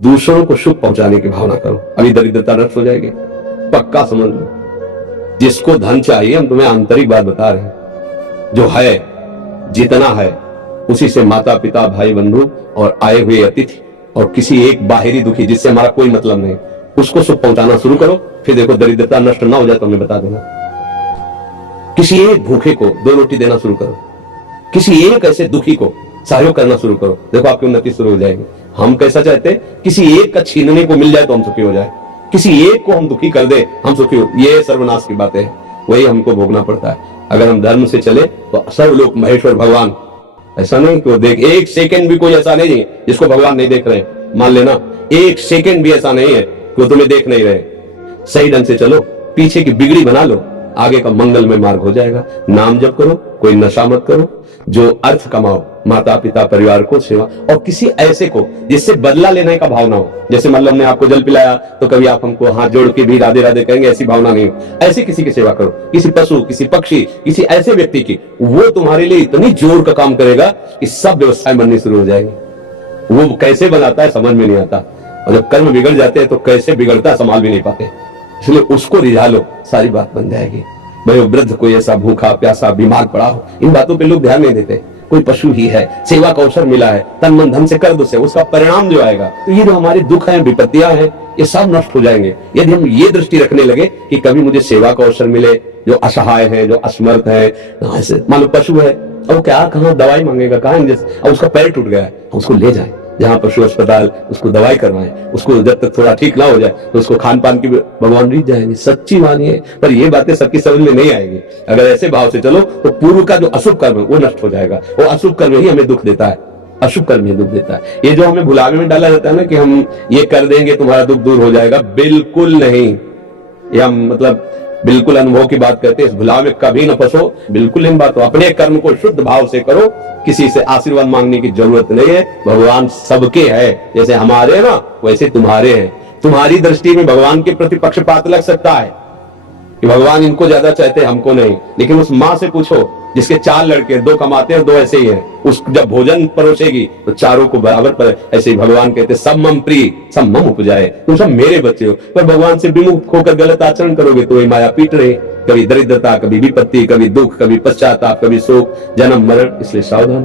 दूसरों को सुख पहुंचाने की भावना करो, अभी दरिद्रता नष्ट हो जाएगी, पक्का समझ लो। जिसको धन चाहिए, हम तुम्हें आंतरिक बात बता रहे हैं, जो है जितना है उसी से माता पिता भाई बंधु और आए हुए अतिथि और किसी एक बाहरी दुखी जिससे हमारा कोई मतलब नहीं, उसको सुख पहुंचाना शुरू करो। फिर देखो दरिद्रता नष्ट ना हो जाए तो हमें बता देना। किसी एक भूखे को 2 रोटी देना शुरू करो, किसी एक ऐसे दुखी को सहयोग करना शुरू करो, देखो आपकी उन्नति शुरू हो जाएगी। हम कैसा चाहते हैं, किसी एक का छीनने को मिल जाए तो हम सुखी हो जाए, किसी एक को हम दुखी कर दे हम सुखी हो, ये सर्वनाश की बात है, वही हमको भोगना पड़ता है। अगर हम धर्म से चले तो सब लोग महेश्वर भगवान, ऐसा नहीं कि वो देख, एक सेकंड भी कोई ऐसा नहीं जिसको भगवान नहीं देख रहे, मान लेना एक सेकंड भी ऐसा नहीं है कि वो तुम्हें देख नहीं रहे। सही ढंग से चलो, पीछे की बिगड़ी बना लो, आगे का मंगलमय मार्ग हो जाएगा। नाम जप करो, कोई नशा मत करो, जो अर्थ कमाओ, माता पिता परिवार को सेवा, और किसी ऐसे को जिससे बदला लेने का भावना हो। जैसे मतलब ने आपको जल पिलाया तो कभी आप हमको हाथ जोड़ के भी राधे राधे कहेंगे, ऐसी भावना नहीं हो। ऐसे किसी की सेवा करो, किसी पशु, किसी पक्षी, किसी ऐसे व्यक्ति की, वो तुम्हारे लिए इतनी जोर का काम करेगा कि सब व्यवस्थाएं बननी शुरू हो जाएंगी। वो कैसे बनाता है समझ में नहीं आता, और जब कर्म बिगड़ जाते हैं तो कैसे बिगड़ता है संभाल भी नहीं पाते, इसलिए उसको रिझा लो, सारी बात बन जाएगी। भाई वृद्ध कोई ऐसा भूखा प्यासा बीमार पड़ा हो, इन बातों पे लोग ध्यान नहीं देते। कोई पशु ही है, सेवा का अवसर मिला है, तन मन धन से कर दो, उसका परिणाम जो आएगा, तो ये जो हमारे दुख हैं, विपत्तियां हैं, ये सब नष्ट हो जाएंगे यदि हम ये दृष्टि रखने लगे कि कभी मुझे सेवा का अवसर मिले। जो असहाय है, जो असमर्थ है, ऐसे मान लो पशु है, अब क्या कहाँ दवाई मांगेगा, कहाँ अब उसका पैर टूट गया है, उसको ले जाए जहां पशु अस्पताल, उसको दवाई करवाएं, उसको जब तक थोड़ा ठीक ना हो जाए तो उसको खान पान की भगवान रीत जाएंगे। सच्ची मानिए, पर ये बातें सबकी समझ में नहीं आएगी। अगर ऐसे भाव से चलो तो पूर्व का जो अशुभ कर्म है वो नष्ट हो जाएगा। वो अशुभ कर्म ही हमें दुख देता है, अशुभ कर्म ही दुख देता है। ये जो हमें भुलावे में डाला जाता है ना कि हम ये कर देंगे तुम्हारा दुख दूर हो जाएगा, बिल्कुल नहीं। ये हम मतलब बिल्कुल अनुभव की बात करते हैं, इस भुलावे में कभी न फंसो, बिल्कुल इन बातों। अपने कर्म को शुद्ध भाव से करो, किसी से आशीर्वाद मांगने की जरूरत नहीं है। भगवान सबके है, जैसे हमारे ना वैसे तुम्हारे हैं। तुम्हारी दृष्टि में भगवान के प्रति पक्षपात लग सकता है कि भगवान इनको ज्यादा चाहते हैं हमको नहीं, लेकिन उस माँ से पूछो जिसके 4 लड़के, 2 कमाते हैं 2 ऐसे ही हैं, उस जब भोजन परोसेगी तो चारों को बराबर पर। ऐसे ही भगवान कहते सब मम प्रिय सब मम उपजाए, तुम सब मेरे बच्चे हो। पर भगवान से विमुख होकर गलत आचरण करोगे तो ये माया पीट रहे, कभी दरिद्रता, कभी विपत्ति, कभी दुख, कभी पश्चाताप, कभी शोक, जन्म मरण। इसलिए सावधान।